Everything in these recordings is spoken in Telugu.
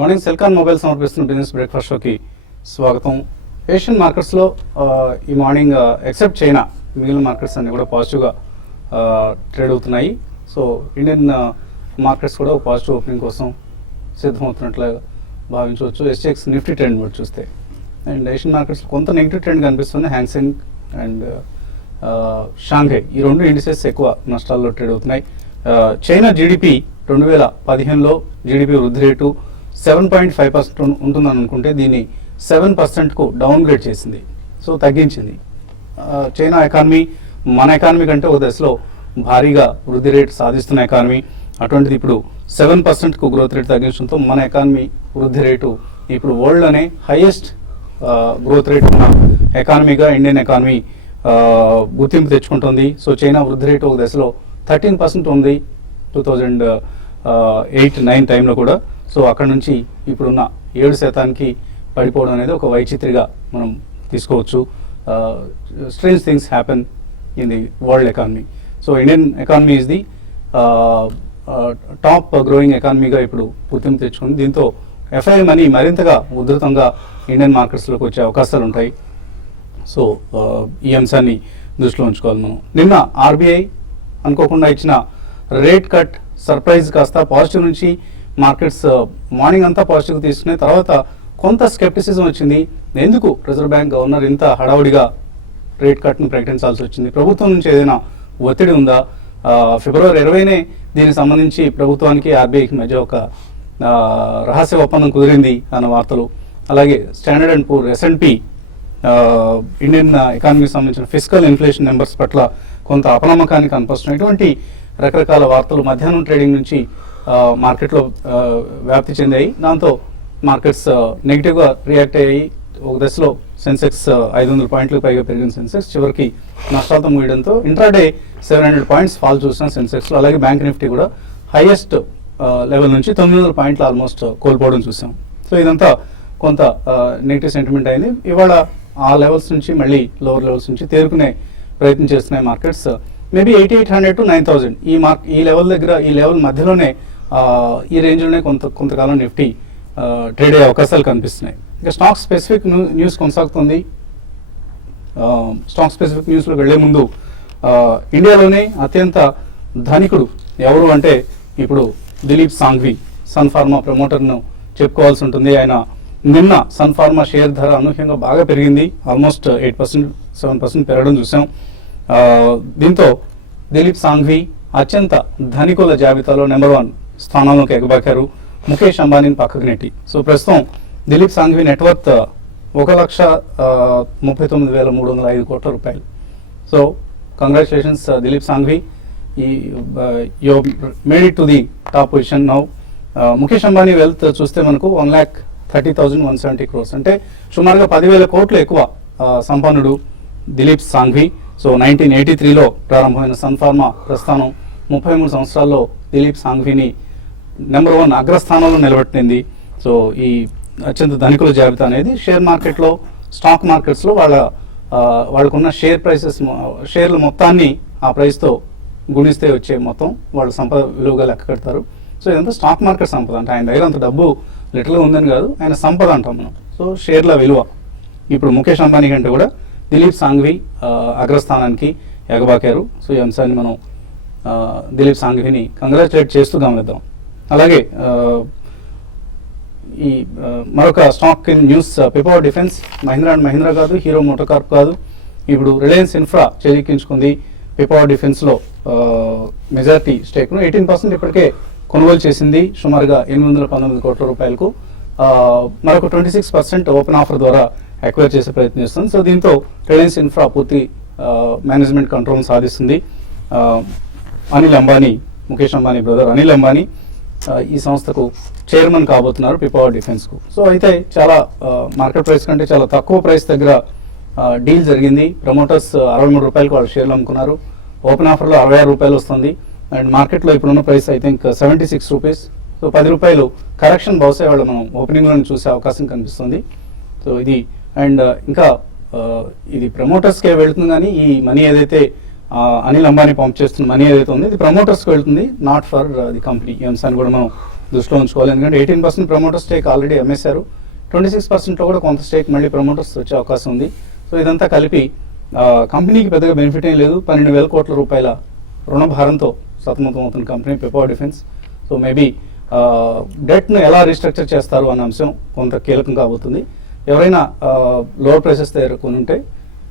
మార్నింగ్ సెల్కాన్ మొబైల్ సమర్పిస్తున్న బిజినెస్ బ్రేక్ఫాస్ట్ షోకి స్వాగతం. ఏషియన్ మార్కెట్స్లో ఈ మార్నింగ్ ఎక్సెప్ట్ చైనా మిగిలిన మార్కెట్స్ అన్ని కూడా పాజిటివ్గా ట్రేడ్ అవుతున్నాయి. సో ఇండియన్ మార్కెట్స్ కూడా పాజిటివ్ ఓపెనింగ్ కోసం సిద్ధమవుతున్నట్లుగా భావించవచ్చు. ఎస్జెక్స్ నిఫ్టీ ట్రెండ్ కూడా చూస్తే అండ్ ఏషియన్ మార్కెట్స్లో కొంత నెగిటివ్ ట్రెండ్ కనిపిస్తుంది. హ్యాంగ్సెంగ్ అండ్ షాంఘై ఈ రెండు ఇండిసెస్ ఎక్కువ నష్టాల్లో ట్రేడ్ అవుతున్నాయి. చైనా జీడిపి 2015లో జీడిపి వృద్ధి రేటు 7.5% ఉంటుందని అనుకుంటే దీన్ని 7%కు డౌన్గ్రేడ్ చేసింది. సో తగ్గించింది. చైనా ఎకానమీ మన ఎకానమీ కంటే ఒక దశలో భారీగా వృద్ధి రేటు సాధిస్తున్న ఎకానమీ, అటువంటిది ఇప్పుడు 7%కు గ్రోత్ రేట్ తగ్గించడంతో మన ఎకానమీ వృద్ధి రేటు ఇప్పుడు వరల్డ్లోనే హైయెస్ట్ గ్రోత్ రేట్ ఉన్న ఎకానమీగా ఇండియన్ ఎకానమీ గుర్తింపు తెచ్చుకుంటుంది. సో చైనా వృద్ధి రేటు ఒక దశలో 13% ఉంది 2008-9 టైంలో కూడా. సో అక్కడ నుంచి ఇప్పుడున్న 7% పడిపోవడం అనేది ఒక వైచిత్రిగా మనం తీసుకోవచ్చు. Strange things happen in the world economy. So Indian economy is the top growing ఎకానమీగా ఇప్పుడు గుర్తింపు తెచ్చుకుంది. దీంతో ఎఫ్ఐ మనీ మరింతగా ఉధృతంగా ఇండియన్ మార్కెట్స్లోకి వచ్చే అవకాశాలు ఉంటాయి. సో ఈ అంశాన్ని దృష్టిలో ఉంచుకోవాలి మనం. నిన్న ఆర్బీఐ అనుకోకుండా ఇచ్చిన రేట్ కట్ సర్ప్రైజ్ కాస్త పాజిటివ్ నుంచి మార్కెట్స్ మార్నింగ్ అంతా పాజిటివ్గా తీసుకునే తర్వాత కొంత స్కెప్టిసిజం వచ్చింది. ఎందుకు రిజర్వ్ బ్యాంక్ గవర్నర్ ఇంత హడావుడిగా రేట్ కట్ను ప్రకటించాల్సి వచ్చింది? ప్రభుత్వం నుంచి ఏదైనా ఒత్తిడి ఉందా? ఫిబ్రవరి 20నే దీనికి సంబంధించి ప్రభుత్వానికి ఆర్బీఐకి మధ్య ఒక రహస్య ఒప్పందం కుదిరింది అన్న వార్తలు. అలాగే standard and poor S&P Indian ఎకానమీకి సంబంధించిన ఫిజికల్ ఇన్ఫ్లేషన్ నెంబర్స్ పట్ల కొంత అపనమ్మకాన్ని కనిపిస్తున్నాయి. ఇటువంటి రకరకాల వార్తలు మధ్యాహ్నం ట్రేడింగ్ నుంచి మార్కెట్లో వ్యాప్తి చెందాయి. దాంతో మార్కెట్స్ నెగిటివ్గా రియాక్ట్ అయ్యాయి. ఒక దశలో సెన్సెక్స్ 500 పాయింట్లకు పైగా పెరిగిన సెన్సెక్స్ చివరికి నష్టాలతో ముగియడంతో ఇంట్రాడే 700 పాయింట్స్ ఫాల్ చూసిన సెన్సెక్స్లో. అలాగే బ్యాంక్ నిఫ్టీ కూడా హైయెస్ట్ లెవెల్ నుంచి 900 పాయింట్లు ఆల్మోస్ట్ కోల్పోవడం చూసాం. సో ఇదంతా కొంత నెగిటివ్ సెంటిమెంట్ అయింది. ఇవాళ ఆ లెవెల్స్ నుంచి మళ్ళీ లోవర్ లెవెల్స్ నుంచి తేరుకునే ప్రయత్నం చేస్తున్నాయి మార్కెట్స్. మేబీ 8800 to 9000 ఈ లెవెల్ దగ్గర, ఈ లెవెల్ మధ్యలోనే ఈ రేంజ్లోనే కొంతకాలం నిఫ్టీ ట్రేడ్ అయ్యే అవకాశాలు కనిపిస్తున్నాయి. ఇంకా స్టాక్ స్పెసిఫిక్ న్యూస్ కొనసాగుతుంది. స్టాక్ స్పెసిఫిక్ న్యూస్లోకి వెళ్లే ముందు ఇండియాలోనే అత్యంత ధనికుడు ఎవరు అంటే ఇప్పుడు దిలీప్ సాంఘ్వి, సన్ ఫార్మా ప్రమోటర్ను చెప్పుకోవాల్సి ఉంటుంది. ఆయన నిన్న సన్ ఫార్మా షేర్ ధర అనూహ్యంగా బాగా పెరిగింది. ఆల్మోస్ట్ 7% పెరగడం చూసాం. దీంతో దిలీప్ సాంఘ్వి అత్యంత ధనికుల జాబితాలో నెంబర్ 1 స్థానంలోకి ఎగబాకారు. ముఖేష్ అంబానీని పక్కకు నెట్టి. సో ప్రస్తుతం దిలీప్ సాంఘ్వి నెట్వర్త్ 1,39,305 కోట్ల రూపాయలు. So congratulations Dilip Sanghvi, you made it to the top position now. Mukesh Ambani wealth చూస్తే మనకు 1,30,170 crores, అంటే సుమారుగా 10,000 కోట్లు ఎక్కువ సంపన్నుడు దిలీప్ సాంఘ్వి. సో 1983లో ప్రారంభమైన సన్ ఫార్మా ప్రస్థానం 33 సంవత్సరాల్లో దిలీప్ సాంఘ్విని నెంబర్ 1 అగ్రస్థానంలో నిలబెట్టింది. సో ఈ అత్యంత ధనికుల జాబితా అనేది షేర్ మార్కెట్లో, స్టాక్ మార్కెట్స్లో వాళ్ళకున్న షేర్ల మొత్తాన్ని ఆ ప్రైస్తో గుణిస్తే వచ్చే మొత్తం వాళ్ళ సంపద విలువగా లెక్క కడతారు. సో ఇదంతా స్టాక్ మార్కెట్ సంపద. అంటే ఆయన దగ్గర అంత డబ్బు లిటర్గా ఉందని కాదు, ఆయన సంపద అంటాం మనం. సో షేర్ల విలువ ఇప్పుడు ముఖేష్ అంబానీ కంటే కూడా దిలీప్ సాంఘ్వి అగ్రస్థానానికి ఎగబాకారు. సో ఈ అంశాన్ని మనం దిలీప్ సాంఘ్విని కంగ్రాచులేట్ చేస్తూ గమనిద్దాం. అలాగే ఈ మరొక స్టాక్ ఇన్ న్యూస్, పిపవర్ డిఫెన్స్, మహీంద్రా అండ్ మహీంద్రా కాదు, హీరో మోటోకార్ప్ కాదు, ఇప్పుడు రిలయన్స్ ఇన్ఫ్రా చేజిక్కించుకుంది. పిపవర్ డిఫెన్స్లో మెజారిటీ స్టేక్ను 18% ఇప్పటికే కొనుగోలు చేసింది, సుమారుగా 819 కోట్ల రూపాయలకు. మరొక 26% ఓపెన్ ఆఫర్ ద్వారా అక్వైర్ చేసే ప్రయత్నం చేస్తుంది. సో దీంతో రిలయన్స్ ఇన్ఫ్రా పూర్తి మేనేజ్మెంట్ కంట్రోల్ సాధిస్తుంది. అనిల్ అంబానీ, ముఖేష్ అంబానీ బ్రదర్ అనిల్ అంబానీ ఈ సంస్థకు చైర్మన్ కాబోతున్నారు పిపవర్ డిఫెన్స్కు. సో అయితే చాలా మార్కెట్ ప్రైస్ కంటే చాలా తక్కువ ప్రైస్ దగ్గర డీల్ జరిగింది. ప్రమోటర్స్ 63 రూపాయలకు వాళ్ళు షేర్లు అమ్ముకున్నారు. ఓపెన్ ఆఫర్లో 66 రూపాయలు వస్తుంది. అండ్ మార్కెట్లో ఇప్పుడున్న price I think 76 rupees. So 10 రూపాయలు కరెక్షన్ బహుశా వాళ్ళు మనం ఓపెనింగ్లో చూసే అవకాశం కనిపిస్తుంది. సో ఇది అండ్ ఇంకా ఇది ప్రమోటర్స్కే వెళ్తుంది, కానీ ఈ మనీ ఏదైతే అనిల్ అంబానీ పంప్ చేస్తున్న మనీ ఏదైతే ఉంది ఇది ప్రమోటర్స్కి వెళ్తుంది, నాట్ ఫర్ ది కంపెనీ. ఈ అంశాన్ని కూడా మనం దృష్టిలో ఉంచుకోవాలి. ఎందుకంటే 18% ప్రమోటర్ స్టేక్ ఆల్రెడీ అమ్మేశారు. 26%లో కూడా కొంత స్టేక్ మళ్ళీ ప్రమోటర్స్ వచ్చే అవకాశం ఉంది. సో ఇదంతా కలిపి కంపెనీకి పెద్దగా బెనిఫిట్ ఏం లేదు. 12,000 కోట్ల రూపాయల రుణ భారంతో సతమతం అవుతున్న కంపెనీ పిపావర్ డిఫెన్స్. సో మేబీ డెట్ను ఎలా రీస్ట్రక్చర్ చేస్తారు అన్న అంశం కొంత కీలకం కాబోతుంది. ఎవరైనా లోవర్ ప్రైసెస్ దగ్గర కొని ఉంటే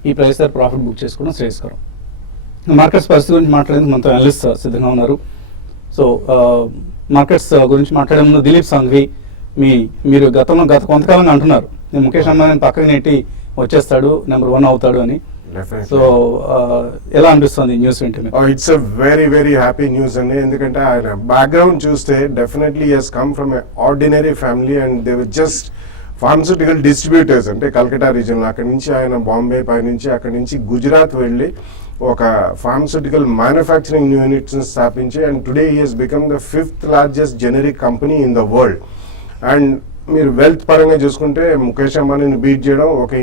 ఈ ప్రైస్ దగ్గర ప్రాఫిట్ బుక్ చేసుకోవడం శ్రేయస్కరం. మార్కెట్స్ పరిస్థితి గురించి మాట్లాడేందుకు మనతో అనలిస్ట్ సిద్ధంగా ఉన్నారు. సో మార్కెట్స్ గురించి మాట్లాడే ముందు దిలీప్ సంఘవి, మీరు గత కొంతకాలంగా అంటున్నారు నేను ముఖేష్ అంబానీని పక్కన నెట్టి వచ్చేస్తాడు, నెంబర్ 1 అవుతాడు అని. సో ఎలా అనిపిస్తుంది న్యూస్ వింటే? It's a very very happy news అండి. ఎందుకంటే ఆయన బ్యాక్గ్రౌండ్ చూస్తే definitely he's come from a ordinary family and they were just pharmaceutical distributors. అంటే కల్కటా రీజన్లో అక్కడి నుంచి ఆయన బాంబే పైనుంచి అక్కడి నుంచి గుజరాత్ వెళ్ళి ఒక ఫార్మస్యూటికల్ మ్యానుఫ్యాక్చరింగ్ యూనిట్స్ని స్థాపించి and today he has become the 5th largest generic company in the world. And మీరు వెల్త్ పరంగా చూసుకుంటే ముఖేష్ అంబానీని బీట్ చేయడం, ఒక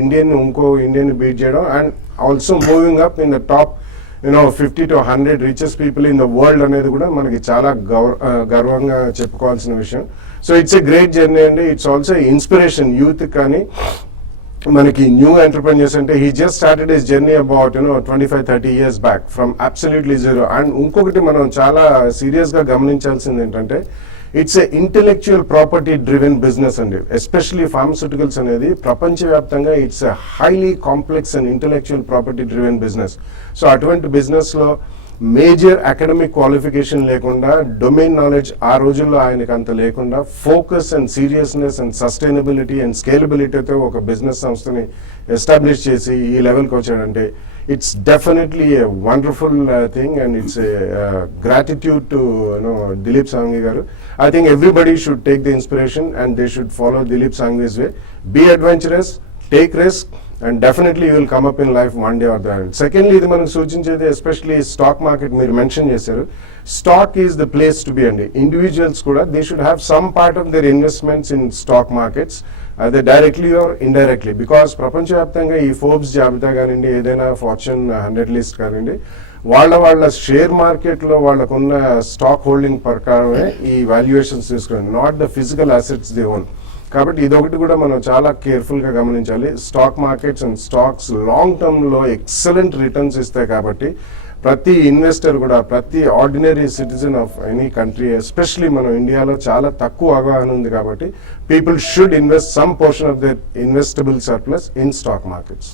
ఇంకో ఇండియన్ బీట్ చేయడం and also moving up in the top 50 to 100 richest people in the world అనేది కూడా మనకి చాలా గర్వంగా చెప్పుకోవాల్సిన విషయం. So it's a great journey అండి. It's also inspiration youth. కానీ మనకి న్యూ ఎంటర్ప్రెన్యూర్స్ అంటే he just started his journey about 25-30 years back from absolutely zero. And ఇంకొకటి మనం చాలా సీరియస్గా గమనించాల్సింది ఏంటంటే it's a intellectual property driven business అండి. ఎస్పెషలీ ఫార్మస్యూటికల్స్ అనేది ప్రపంచవ్యాప్తంగా it's a highly complex and intellectual property driven business. So అటువంటి బిజినెస్లో మేజర్ అకాడమిక్ క్వాలిఫికేషన్ లేకుండా, డొమైన్ నాలెడ్జ్ ఆ రోజుల్లో ఆయనకు అంత లేకుండా, focus and seriousness and sustainability and స్కేలబిలిటీతో ఒక బిజినెస్ సంస్థని ఎస్టాబ్లిష్ చేసి ఈ లెవెల్కి వచ్చాడంటే it's definitely a wonderful thing and it's a gratitude to Dilip Sangvi garu. I think everybody should take the inspiration and they should follow Dilip Sangvi's way. Be adventurous, take risk and definitely you will come up in life one day or the other. Secondly, ఇది మనకు సూచించేది ఎస్పెషల్లీ స్టాక్ మార్కెట్ మీరు మెన్షన్ చేశారు. Stock is the place to be అండి. ఇండివిజువల్స్ కూడా they should have some part of their investments in stock markets, అదే డైరెక్ట్లీ ఆర్ ఇండైరెక్ట్లీ. బికాస్ ప్రపంచవ్యాప్తంగా ఈ ఫోర్బ్స్ జాబితా కానివ్వండి, ఏదైనా ఫార్చ్యూన్ 100 లిస్ట్ కానివ్వండి, వాళ్ళ షేర్ మార్కెట్లో వాళ్ళకున్న స్టాక్ హోల్డింగ్ ప్రకారమే ఈ వాల్యుయేషన్స్ తీసుకుని, not the physical assets they own. కాబట్టి ఇదొకటి కూడా మనం చాలా కేర్ఫుల్గా గమనించాలి. Stock markets and stocks long టర్మ్లో ఎక్సలెంట్ రిటర్న్స్ ఇస్తాయి. కాబట్టి ప్రతి ఇన్వెస్టర్ కూడా, ప్రతి ordinary citizen of any country, especially మనం ఇండియాలో చాలా తక్కువ అవగాహన ఉంది. కాబట్టి people should invest some portion of their investable surplus in stock markets.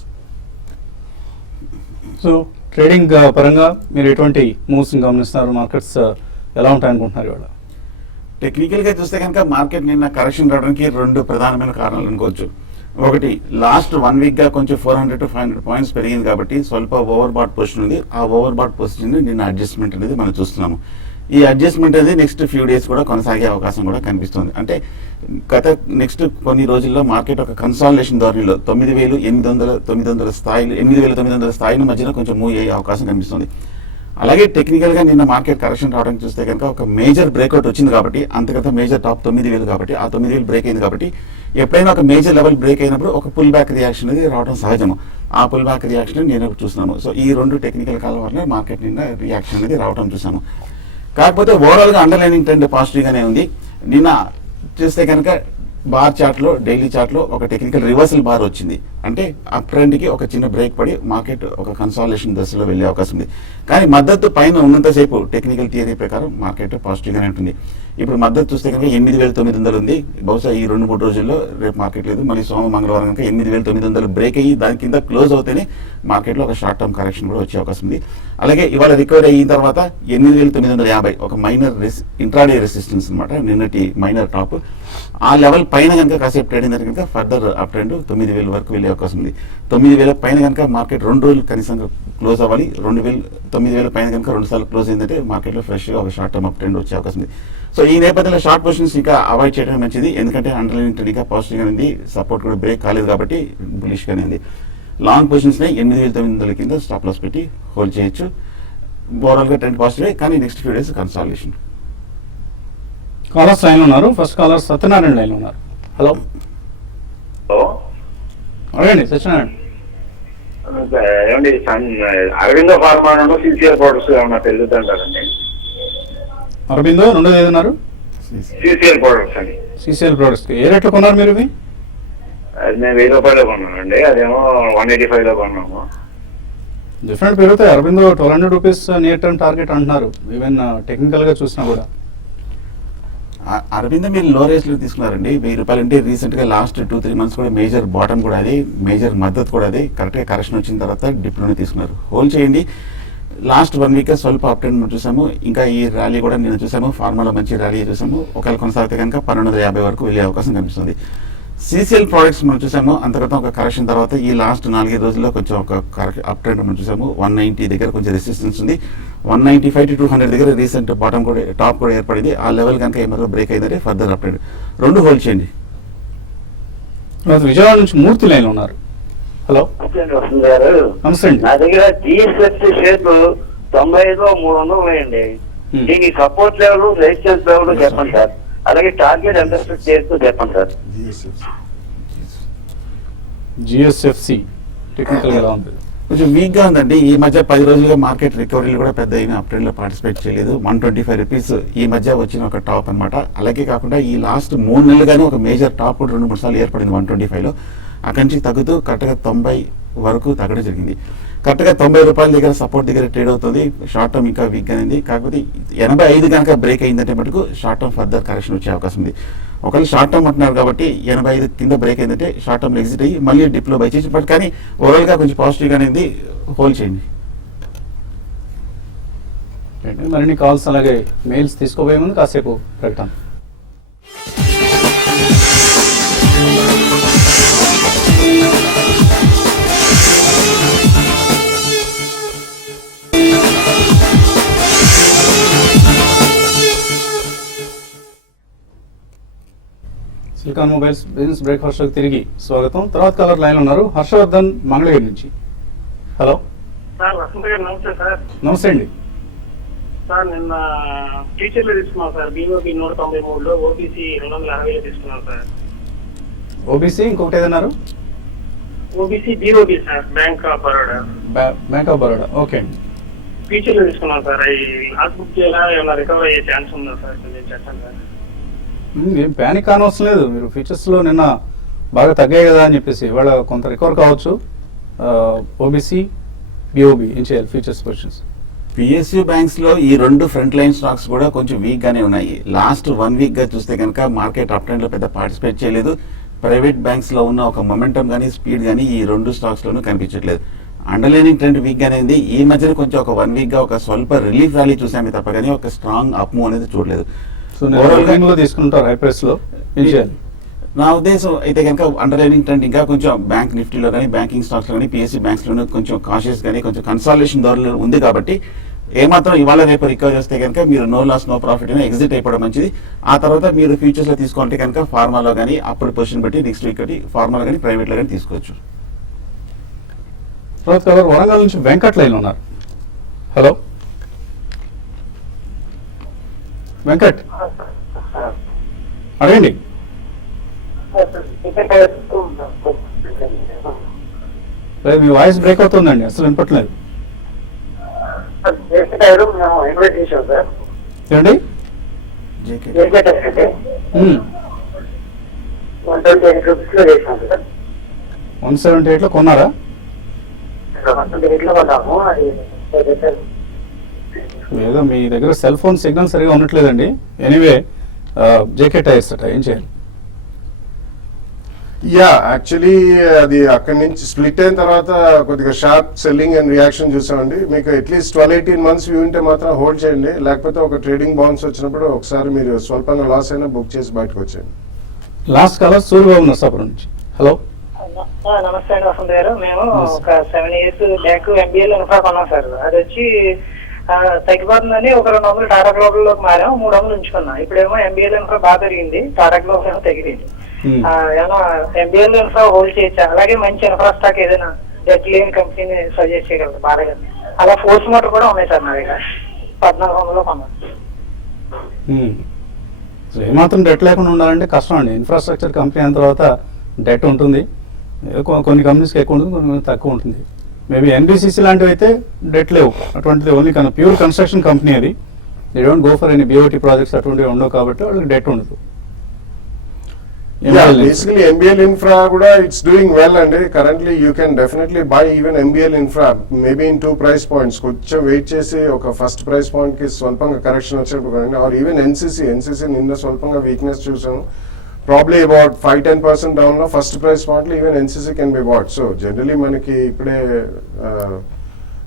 So trading పరంగా మీరు ఎటువంటి మూవ్స్ గమనిస్తున్నారు? మార్కెట్స్ ఎలా ఉంటాయనుకుంటున్నారు ఇవాళ? టెక్నికల్గా చూస్తే కనుక మార్కెట్ నిన్న కరెక్షన్ రావడానికి 2 ప్రధానమైన కారణాలు అనుకోవచ్చు. ఒకటి, లాస్ట్ 1 వీక్గా కొంచెం 400 to 500 పాయింట్స్ పెరిగింది కాబట్టి స్వల్ప ఓవర్ బాట్ పొజిషన్ ఉంది. ఆ ఓవర్ బాట్ పొజిషన్ నిన్న అడ్జస్ట్మెంట్ అనేది మనం చూస్తున్నాము. ఈ అడ్జస్ట్మెంట్ అనేది నెక్స్ట్ ఫ్యూ డేస్ కూడా కొనసాగే అవకాశం కూడా కనిపిస్తుంది. అంటే నెక్స్ట్ కొన్ని రోజుల్లో మార్కెట్ ఒక కన్సాలిడేషన్ ధోరణిలో 9,800 స్థాయిలు, 8,900 స్థాయిల మధ్యన కొంచెం మూవ్ అయ్యే అవకాశం కనిపిస్తుంది. అలాగే టెక్నికల్గా నిన్న మార్కెట్ కరెక్షన్ రావడానికి చూస్తే కనుక ఒక మేజర్ బ్రేక్అవుట్ వచ్చింది కాబట్టి, అంతకంత మేజర్ టాప్ 9,000 కాబట్టి ఆ 9,000 బ్రేక్ అయింది కాబట్టి ఎప్పుడైనా ఒక మేజర్ లెవెల్ బ్రేక్ అయినప్పుడు ఒక పుల్ బ్యాక్ రియాక్షన్ అనేది రావడం సహజము. ఆ పుల్ బ్యాక్ రియాక్షన్ నేను చూస్తున్నాను. సో ఈ 2 టెక్నికల్ కాలం వల్ల మార్కెట్ నిన్న రియాక్షన్ అనేది రావడం చూసాము. కాకపోతే ఓవరాల్గా అండర్లైనింగ్ ట్రెండ్ పాజిటివ్గానే ఉంది. నిన్న చూస్తే కనుక బార్ చార్ట్లో, డైలీ చార్ట్లో ఒక టెక్నికల్ రివర్సల్ బార్ వచ్చింది. అంటే అప్ ట్రెండ్కి ఒక చిన్న బ్రేక్ పడి మార్కెట్ ఒక కన్సాలిడేషన్ దశలో వెళ్ళే అవకాశం ఉంది. కానీ మద్దతు పైన ఉన్నంతసేపు టెక్నికల్ థియరీ ప్రకారం మార్కెట్ పాజిటివ్గానే ఉంటుంది. ఇప్పుడు మద్దతు చూస్తే కనుక 8,900 ఉంది. బహుశా ఈ 2-3 రోజుల్లో రేపు మార్కెట్ లేదు, మళ్ళీ మంగళవారం కనుక 8,900 బ్రేక్ అయ్యి దాని కింద క్లోజ్ అవుతేనే మార్కెట్లో ఒక షార్ట్ టర్మ్ కరెక్షన్ కూడా వచ్చే అవకాశం ఉంది. అలాగే ఇవాళ రికవరీ అయిన తర్వాత 8,950 ఒక మైనర్ ఇంట్రాడే రెసిస్టెన్స్ అనమాట, నిన్నటి మైనర్ టాప్. ఆ లెవెల్ పైన కనుక కాసేపు ట్రేడింగ్ జరిగి కనుక ఫర్దర్ అప్ ట్రెండ్ 9,000 వరకు వెళ్ళే అవకాశం ఉంది. 9,000 పైన కనుక మార్కెట్ 2 రోజులు కనీసంగా క్లోజ్ అవ్వాలి. 9,000 పైన కనుక 2 సార్లు క్లోజ్ అయిందంటే మార్కెట్లో ఫ్రెష్గా ఒక షార్ట్ టర్మ్ అప్ ట్రెండ్ వచ్చే అవకాశం ఉంది. సో ఈ నేపథ్యంలో షార్ట్ పొజిషన్స్ ఇంకా అవాయిడ్ చేయడం మంచిది. ఎందుకంటే అండర్లైన్ ట్రెండ్ ఇంకా పాజిటివ్గా ఉంది, సపోర్ట్ కూడా బ్రేక్ కాలేదు కాబట్టి బులిష్గానే ఉంది. లాంగ్ పొజిషన్స్ని 8,900 కింద స్టాప్ లాస్ పెట్టి హోల్డ్ చేయొచ్చు. ఓవరాల్గా ట్రెండ్ పాజిటివ్, కానీ next few days consolidation. Callers line ఉన్నారు. ఫస్ట్ కాలర్ సత్యనారాయణ లైన్ ఉన్నారు. హలో అడగండి సత్యనారాయణ. ఏమండి అరవిందో ఫార్మా సిన్సియర్ ప్రొడక్ట్స్ ఏమన్నా తెలుగుతుంటారండి? అరవిందో రెండోది ఏదన్నారు? సిసిఎల్ ప్రొడక్ట్స్ అని. సిసిఎల్ ప్రొడక్ట్స్ ఏ రేట్లో కొన్నారు మీరు ఇవి? అది నేను 1000 రూపాయలు కొన్నానండి, అదేమో 185 లో కొన్నాము. డిఫరెంట్ పెరుగుతాయి. Aurobindo 1200 rupees near term target అంటున్నారు, ఈవెన్ టెక్నికల్ గా చూసినా కూడా. అరవింద మీరు లో రేంజ్ లో తీసుకున్నారండి, 1000 రూపాయలు అంటే రీసెంట్ గా లాస్ట్ 2-3 మంత్స్ కూడా మేజర్ బాటమ్ కూడా అది, మేజర్ మద్దతు కూడా అది, కరెక్ట్ గా కరెక్షన్ వచ్చిన తర్వాత డిప్ లోనే తీసుకున్నారు. హోల్డ్ చేయండి. లాస్ట్ 1 వీక్ స్వల్ప అప్ ట్రెండ్ చూసాము, ఇంకా ఈ ర్యాలీ కూడా నేను చూసాము, ఫార్మాలో మంచి ర్యాలీ చూసాము. ఒకవేళ కొనసాగితే కనుక 1250 వరకు వెళ్ళే అవకాశం కనిపిస్తుంది. సిసిఎల్ ప్రోడక్ట్స్ మనం చూసాము, అంతర్గతం ఒక కరెక్షన్ తర్వాత ఈ లాస్ట్ 4-5 రోజుల్లో కొంచెం ఒక అప్ ట్రెండ్ మనం చూసాము. 190 దగ్గర కొంచెం రెసిస్టెన్స్ ఉంది, 195 to 200 దగ్గర రీసెంట్ బాటమ్ కూడా టాప్ కూడా ఏర్పడింది. ఆ లెవెల్ కనుక ఏమాత్రం బ్రేక్ అయిందంటే ఫర్దర్ అప్ ట్రెండ్. 2 హోల్డ్ చేయండి. విజయవాడ నుంచి మూర్తి లైన్ ఉన్నారు. హలో వస్తుంది గారు, నమస్తే అండి. నా దగ్గర జిఎస్ఎఫ్సి షేర్లు 95-300 ఉన్నాయండి. Hmm. దీనికి సపోర్ట్ లెవెల్, రెసిస్టెన్స్ లెవెల్ చెప్పండి సార్. అలాగే టార్గెట్ ఎంత ఎక్స్పెక్ట్ చేస్తూ చెప్పండి సార్. జిఎస్ఎఫ్సి టెక్నికల్ ఎలా ఉంది? కొంచెం వీక్ గా ఉందండి. ఈ మధ్య 10 రోజులుగా మార్కెట్ రికవరీలు కూడా పెద్ద ఏమీ అప్ ట్రెండ్ లో పార్టిసిపేట్ చేయలేదు. 125 రూపీస్ ఈ మధ్య వచ్చిన ఒక టాప్ అన్నమాట. అలాగే కాకుండా ఈ లాస్ట్ 3 నెలలుగానే ఒక మేజర్ టాప్ కూడా 2-3 సార్లు ఏర్పడింది 125 లో. అక్కడి నుంచి తగ్గుతూ కరెక్ట్గా 90 వరకు తగ్గడం జరిగింది. కరెక్ట్గా 90 రూపాయల దగ్గర సపోర్ట్ దగ్గర ట్రేడ్ అవుతుంది. షార్ట్ టర్మ్ ఇంకా వీక్ అనేది, కాకపోతే 85 కనుక బ్రేక్ అయిందంటే మటుకు షార్ట్ టర్మ్ ఫర్దర్ కరెక్షన్ వచ్చే అవకాశం ఉంది. ఒకవేళ షార్ట్ టర్మ్ అంటున్నారు కాబట్టి 85 కింద బ్రేక్ అయిందంటే షార్ట్ టర్మ్ ఎగ్జిట్ అయ్యి మళ్ళీ డిప్లో బై చేసి, బట్ కానీ ఓవరాల్ గా కొంచెం పాజిటివ్గా అనేది హోల్డ్ చేయండి. మరిన్ని కాల్స్ అలాగే మెయిల్స్ తీసుకోబోయే ముందు కాసేపు ప్రకటన. సిలికాన్ మొబైల్స్ బిజినెస్ బ్రేక్ఫాస్ట్ తిరిగి స్వాగతం. తర్వాత కలర్ లైన్ ఉన్నారు హర్షవర్ధన్ మంగళగిరి నుంచి. హలో సార్, వసంత గారు నమస్తే సార్. నమస్తే అండి. సార్, నిన్న టీచర్లు తీసుకున్నాను సార్, బీఓబీ 193లో, ఓబీసీ 260లో తీసుకున్నాను సార్. ఓబీసీ ఇంకొకటి ఏదన్నారు? OBC BOB sir, bank of Baroda. Bank of Baroda, okay అండి. టీచర్లు తీసుకున్నాను సార్. అవి లాస్ట్ బుక్ చేయాలా, ఏమైనా రికవర్ అయ్యే ఛాన్స్ ఉందా సార్? కొంచెం చెప్పండి సార్. ఏం ప్యానిక్ కానవసరం లేదు. మీరు ఫీచర్స్లో నిన్న బాగా తగ్గాయి కదా అని చెప్పేసి ఇవాళ కొంత రికవర్ కావచ్చు. ఓబీసీ బిఓబి ఏం చేయాలి ఫీచర్స్ పొజిషన్స్? పిఎస్యూ బ్యాంక్స్ లో ఈ 2 ఫ్రంట్ లైన్ స్టాక్స్ కూడా కొంచెం వీక్ గానే ఉన్నాయి. లాస్ట్ 1 వీక్ గా చూస్తే కనుక మార్కెట్ అప్ ట్రెండ్ లో పెద్ద పార్టిసిపేట్ చేయలేదు. ప్రైవేట్ బ్యాంక్స్ లో ఉన్న ఒక మొమెంటం కానీ స్పీడ్ కానీ ఈ 2 స్టాక్స్ లోనూ కనిపించట్లేదు. అండర్లైనింగ్ ట్రెండ్ వీక్ గానే ఉంది. ఈ మధ్యన కొంచెం ఒక 1 వీక్ గా ఒక స్వల్ప రిలీఫ్ ర్యాలీ చూసామే తప్ప కానీ ఒక స్ట్రాంగ్ అప్ మూవ్ అనేది చూడలేదు. సో నేను తీసుకుంటారు హై ప్రైస్ లో ఏం చేయాలి? నా ఉద్దేశం అయితే కనుక అండర్లైనింగ్ ట్రెండ్ ఇంకా కొంచెం బ్యాంక్ నిఫ్టీలో కానీ బ్యాంకింగ్ స్టాక్స్ లో కానీ పిఎస్సీ బ్యాంక్స్ లోనే కొంచెం కాషియస్ కానీ కొంచెం కన్సాలిడేషన్ ధోరణిలో ఉంది కాబట్టి ఏమాత్రం ఇవాళ రేపు రికవర్ చేస్తే కనుక మీరు నో లాస్ నో ప్రాఫిట్ అయినా ఎగ్జిట్ అయిపోవడం మంచిది. ఆ తర్వాత మీరు ఫ్యూచర్స్ లో తీసుకుంటే కనుక ఫార్మాలో కానీ అప్పుడు పొజిషన్ బట్టి నెక్స్ట్ వీక్ ఒకటి ఫార్మాలో కానీ ప్రైవేట్ లో కానీ తీసుకోవచ్చు. తర్వాత కలర్ వరంగల్ నుంచి వెంకట్ లైన్ ఉన్నారు. హలో వెంకట్, అడగండి. మీ వాయిస్ బ్రేక్ అవుతుందండి, అసలు వినపట్లేదు. ఏమండి? 178 లో కొన్నారా? ఏదో మీ దగ్గర సెల్ ఫోన్ సిగ్నల్ సరిగా ఉండట్లేదండి. ఎనీవే జేకే టైర్స్ అట ఏం చేయాలి? యా, యాక్చువల్లీ అది అక్కడి నుంచి స్ప్లిట్ అయిన తర్వాత కొద్దిగా షార్ప్ సెల్లింగ్ అండ్ రియాక్షన్ చూసామండి. మీకు అట్లీస్ట్ 12-18 months వ్యూ ఉంటే మాత్రం హోల్డ్ చేయండి. లేకపోతే ఒక ట్రేడింగ్ బౌన్స్ వచ్చినప్పుడు ఒకసారి మీరు స్వల్పంగా లాస్ అయినా బుక్ చేసి బయటకు వచ్చేయండి. లాస్ట్ కలర్ సూర్యబాబు నర్సాపురం నుంచి. హలో నమస్తే అండి వసంత గారు. మేము ఒక 7 years బ్యాక్ ఎంబీఏలో ఇన్ఫ్రా కొన్నాం సార్. అది వచ్చి తగ్గిపోతుందని ఒక 200 టాటా గ్లోబల్ లోకి మారాము, 300 ఉంచుకున్నాం. ఇప్పుడేమో ఎంబీఏలో ఇన్ఫ్రా బాగా పెరిగింది, టాటా గ్లోబల్ ఏమో తగ్గింది. ఏమన్నా ఎంబీఏలో ఇన్ఫ్రా హోల్డ్ చేయొచ్చా? అలాగే మంచి ఇన్ఫ్రా స్టాక్ ఏదైనా డెట్ లేని కంపెనీని సజెస్ట్ చేయగలరు బాగా? అలా ఫోర్స్ మోటార్ కూడా ఉన్నాయి సార్ నా దగ్గర, 1400లో కొన్నాను. ఏమాత్రం డెట్ లేకుండా ఉండాలంటే కష్టం అండి. ఇన్ఫ్రాస్ట్రక్చర్ కంపెనీ అయిన తర్వాత డెట్ ఉంటుంది. కొన్ని కంపెనీస్కి ఎక్కువ ఉంటుంది, కొన్ని తక్కువ ఉంటుంది. మేబీ ఎన్బిసిసి లాంటివి అయితే డెట్ లేవు, అటువంటిది ఓన్లీ ప్యూర్ కన్స్ట్రక్షన్ కంపెనీ అది. They don't go for any BOT projects అటువంటివి ఉండవు కాబట్టి వాళ్ళకి డెట్ ఉండదు. బేసికలీ MBL ఇన్ఫ్రా కూడా ఇట్స్ డూయింగ్ వెల్ అండి. Currently you can definitely by even MBL infra maybe in 2 price points. కొంచెం వెయిట్ చేసి ఒక ఫస్ట్ ప్రైస్ పాయింట్ కి స్వల్పంగా కరెక్షన్ వచ్చేటప్పుడు కానీ, ఆర్ ఈవెన్ ఎన్సీసీ నిన్న స్వల్పంగా వీక్నెస్ చూసాము. ప్రాబ్లీ అబౌట్ 5-10% డౌన్ లో ఫస్ట్ ప్రైస్ పాయింట్ లో even NCC can be bought. So generally మనకి ఇప్పుడే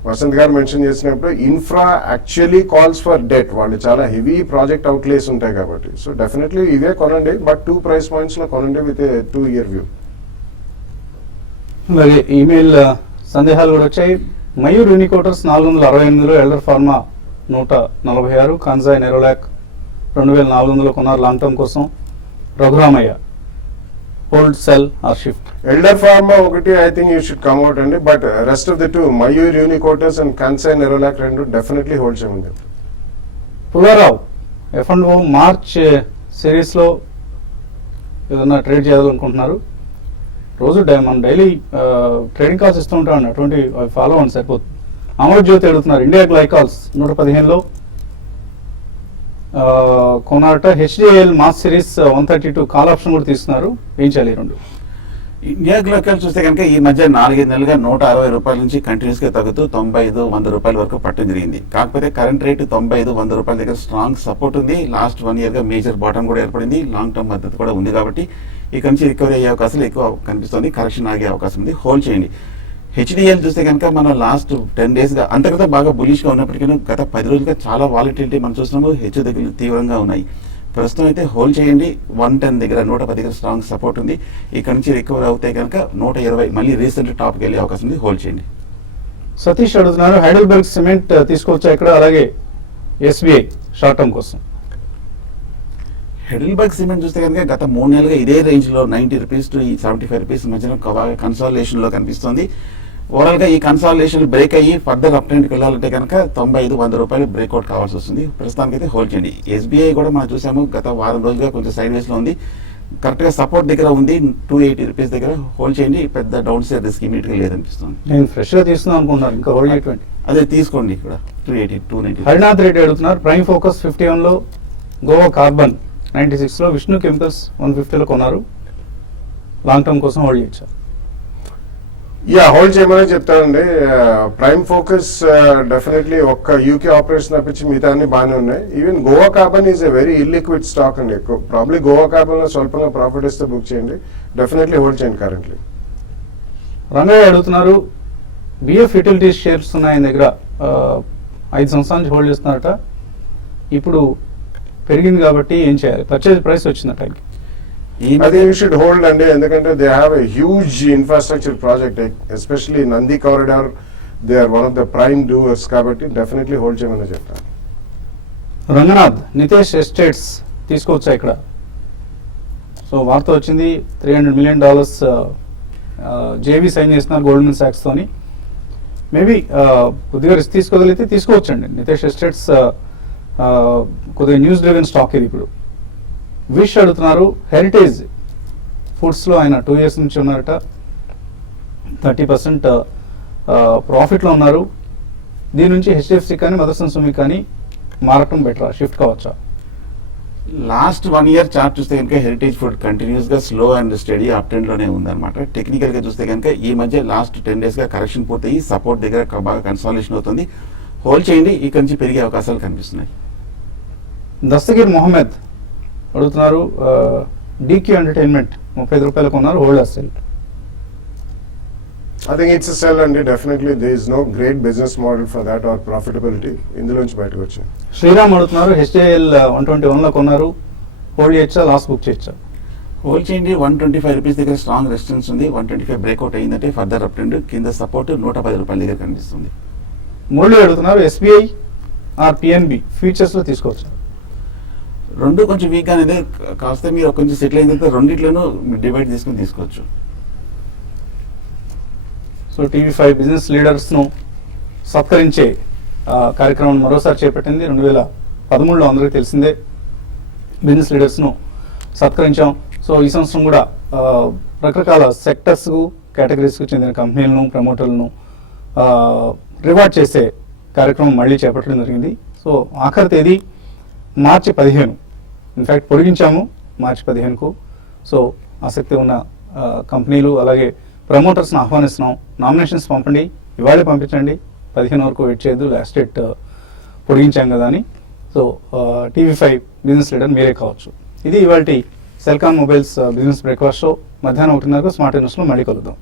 వసంత్ గారు మెన్షన్ చేసినప్పుడు infra actually calls for debt. వాళ్ళు చాలా హెవీ ప్రాజెక్ట్ అవుట్లేస్ ఉంటాయి కాబట్టి. సో డెఫినెట్లీ ఇవే కొనండి, బట్ 2 price points లో కొనండి విత్ 2-year వ్యూ. అలాగే ఈమెయిల్ సందేహాలు కూడా వచ్చాయి. మయూర్ యూనికోటర్స్ 468లో, ఎల్డర్ ఫార్మా 146, కాన్జాయ్ నెరోలాక్ 2400 కొన్నారు లాంగ్ టర్మ్ కోసం. Raghuramaiah hold, sell or shift? Elder Pharma ఒకటి I think you should come out అండి, but rest of the 2 Mayur Uniquoters and Kansai Nerolac 2 definitely hold చేయమండి. పుల్లారావు F&O మార్చ్ సిరీస్లో ఏదైనా ట్రేడ్ చేయాలనుకుంటున్నారు. రోజు మనం డైలీ ట్రేడింగ్ కాల్స్ ఇస్తూ ఉంటామండి, అటువంటి ఫాలో అవ్వండి సరిపోతుంది. అమర్ జ్యోతి అడుగుతున్నారు ఇండియా గ్లైకాల్స్ 115లో కొన్నారట. HDL mass series 132 call option కూడా తీసుకున్నారు. ఏం చేయాలి ఈ రెండు? ఇండియా గ్లోకల్ చూస్తే కనుక ఈ మధ్య 4-5 నెలలుగా 160 రూపాయల నుంచి కంటిన్యూస్ గా తగ్గుతూ 95-100 రూపాయల వరకు పట్టడం జరిగింది. కాకపోతే కరెంట్ రేట్ 95-100 రూపాయల దగ్గర స్ట్రాంగ్ సపోర్ట్ ఉంది. లాస్ట్ 1 year గా మేజర్ బాటం కూడా ఏర్పడింది. లాంగ్ టర్మ్ మద్దతు కూడా ఉంది కాబట్టి ఇక్కడ నుంచి రికవరీ అయ్యే అవకాశాలు ఎక్కువ కనిపిస్తుంది. కరెక్షన్ ఆగే అవకాశం ఉంది. హోల్డ్ చేయండి. HDL చూస్తే కనుక మనం లాస్ట్ 10 days గా అంతర్గత బాగా బులిష్ గా ఉన్నప్పటికీ గత 10 రోజులుగా చాలా వాలిటిలిటీ మనం చూస్తున్నాము. హెచ్చు దగ్గర తీవ్రంగా ఉన్నాయి. ప్రస్తుతం అయితే హోల్డ్ చేయండి. 110 దగ్గర 110 దగ్గర స్ట్రాంగ్ సపోర్ట్ ఉంది. ఇక్కడ నుంచి రికవర్ అవుతే కనుక 120 మళ్ళీ రీసెంట్ టాప్కి వెళ్ళే అవకాశం ఉంది. హోల్డ్ చేయండి. సతీష్ అడుగుతున్నారు హైడల్బర్గ్ సిమెంట్ తీసుకోవచ్చా ఇక్కడ? అలాగే SBI షార్ట్ టర్మ్ కోసం. హెడెల్బర్గ్ సిమెంట్ చూస్తే కనుక గత 3 నెలలుగా ఇదే రేంజ్ లో 90 రూపీస్ టు 75 రూపీస్ మధ్యన కన్సాలిడేషన్ లో కనిపిస్తుంది. ఓవరాల్ గా ఈ కన్సాలిడేషన్ బ్రేక్ అయ్యి ఫర్దర్ అప్ ట్రెండ్కి వెళ్ళాలంటే కనుక 95-100 రూపాయలు బ్రేక్అవుట్ కావాల్సి వస్తుంది. ప్రస్తుతానికి అయితే హోల్డ్ చేయండి. SBI కూడా మనం చూసాము గత వారం రోజులుగా కొంచెం సైడ్ వేస్ లో ఉంది. కరెక్ట్ గా సపోర్ట్ దగ్గర ఉంది 280 రూపీస్ దగ్గర. హోల్డ్ చేయండి. పెద్ద డౌన్ సైడ్ రిస్క్ ఇమీడియట్ గా లేదనిపిస్తుంది. నేను ఫ్రెష్ గా తీసుకుందాం అనుకుంటున్నాను, ఇంకా హోల్డ్ చేయటువంటి. అదే తీసుకోండి. ఇక్కడ 280, 290. హరినాథ్ రెడ్డి అడుగుతున్నారు ప్రైమ్ ఫోకస్ 51లో, గోవా కార్బన్ 96లో, విష్ణు కెమికల్స్ 150లో కొన్నారు. లాంగ్ టర్మ్ కోసం హోల్డ్ చేయొచ్చా? హోల్డ్ చేయమని చెప్తానండి. ప్రైమ్ ఫోకస్ డెఫినెట్లీ ఒక్క యూకే ఆపరేషన్ తప్పించి మిగతా అన్ని బాగానే ఉన్నాయి. Even Goa Carbon is a very illiquid stock అండి. ప్రాబ్లీ గోవా కార్బన్ లో స్వల్పంగా ప్రాఫిట్ ఇస్తే బుక్ చేయండి. డెఫినెట్లీ హోల్డ్ చేయండి కరెంట్లీ. రంగయ్య అడుగుతున్నారు బిఎఫ్ యూటిలిటీస్ షేర్స్ ఉన్నాయి ఆయన దగ్గర, 5 సంవత్సరాల నుంచి హోల్డ్ చేస్తున్నారట. ఇప్పుడు పెరిగింది కాబట్టి ఏం చేయాలి? పర్చేజ్ ప్రైస్ వచ్చిందట ఆయనకి. I think you should hold అండి, ఎందుకంటే they have a huge infrastructure project, especially Nandi corridor. They are one of the prime doers కాబట్టి definitely hold చేయమని చెప్తాను. రంగనాథ్ నితేష్ ఎస్టేట్స్ తీసుకోవచ్చా ఇక్కడ? సో వార్త వచ్చింది $300 million జేవీ సైన్ చేస్తున్నారు గోల్డ్మన్ సాక్స్ తోని. మేబీ కొద్దిగా రిస్క్ తీసుకోగలిగితే తీసుకోవచ్చండి. నితేష్ ఎస్టేట్స్ కొద్దిగా న్యూస్ డ్రివెన్ స్టాక్ ఇది. ఇప్పుడు విష్ అడుగుతున్నారు హెరిటేజ్ ఫుడ్స్లో ఆయన 2 years నుంచి ఉన్నారట. 30% ప్రాఫిట్లో ఉన్నారు. దీని నుంచి HDFC కానీ మదర్సన్ సుమి కానీ మారటం బెటరా, షిఫ్ట్ కావచ్చా? లాస్ట్ 1 year చార్ట్ చూస్తే కనుక హెరిటేజ్ ఫుడ్ కంటిన్యూస్ గా slow and study up trend లోనే ఉందన్నమాట. టెక్నికల్ గా చూస్తే కనుక ఈ మధ్య లాస్ట్ 10 days గా కరెక్షన్ పూర్తయి సపోర్ట్ దగ్గర బాగా కన్సాలిడేషన్ అవుతుంది. హోల్డ్ చేయండి. ఇక్కడ నుంచి పెరిగే అవకాశాలు కనిపిస్తున్నాయి. దస్తగీర్ మొహమ్మద్ అడుగుతున్నారు DQ ఎంటర్టైన్మెంట్ 35 రూపాయలకు ఉన్నారు. హోల్డ్ అసెల్? I think it's a sell అండి. డెఫినెట్లీ there is no great business model for that or profitability. ఇందులోంచి బయటకు వచ్చింది. శ్రీరామ్ అడుగుతున్నారు HDL 121లో కొన్నారు. హోల్డ్ చేయొచ్చా, లాస్ట్ బుక్ చేయొచ్చా? హోల్డ్ చేయండి. 125 రూపీస్ దగ్గర స్ట్రాంగ్ రెసిస్టెన్స్ ఉంది. 125 బ్రేక్అవుట్ అయిందంటే ఫర్దర్ అప్ ట్రెండ్. కింద సపోర్ట్ 110 రూపాయల దగ్గర కనిపిస్తుంది. మురళి అడుగుతున్నారు SBI ఆర్ PNB ఫ్యూచర్స్ లో తీసుకోవచ్చు? రెండు కొంచెం వీక్ అనేది కాస్త మీరు కొంచెం సెటిల్ అయిన తర్వాత రెండిట్లోనూ డివైడ్ చేసుకుని తీసుకోవచ్చు. సో TV5 బిజినెస్ లీడర్స్ను సత్కరించే కార్యక్రమం మరోసారి చేపట్టింది. 2013లో అందరికీ తెలిసిందే బిజినెస్ లీడర్స్ను సత్కరించాం. సో ఈ సంవత్సరం కూడా రకరకాల సెక్టర్స్కు కేటగిరీస్కు చెందిన కంపెనీలను ప్రమోటర్లను రివార్డ్ చేసే కార్యక్రమం మళ్ళీ చేపట్టడం జరిగింది. సో ఆఖరి తేదీ మార్చి 15 ఇన్ఫ్యాక్ట్ పొడిగించాము మార్చి 15కు. సో ఆసక్తి ఉన్న కంపెనీలు అలాగే ప్రమోటర్స్ని ఆహ్వానిస్తున్నాం. నామినేషన్స్ పంపండి, ఇవాళే పంపించండి, 15 వరకు వెయిట్ చేయొద్దు, లాస్ట్ డేట్ పొడిగించాం కదా అని. సో TV5 బిజినెస్ లీడర్ మీరే కావచ్చు. ఇది ఇవాళ Celkon mobiles business breakfast show. మధ్యాహ్నం 1:30 స్మార్ట్ న్యూస్లో మళ్ళీ కలుద్దాం.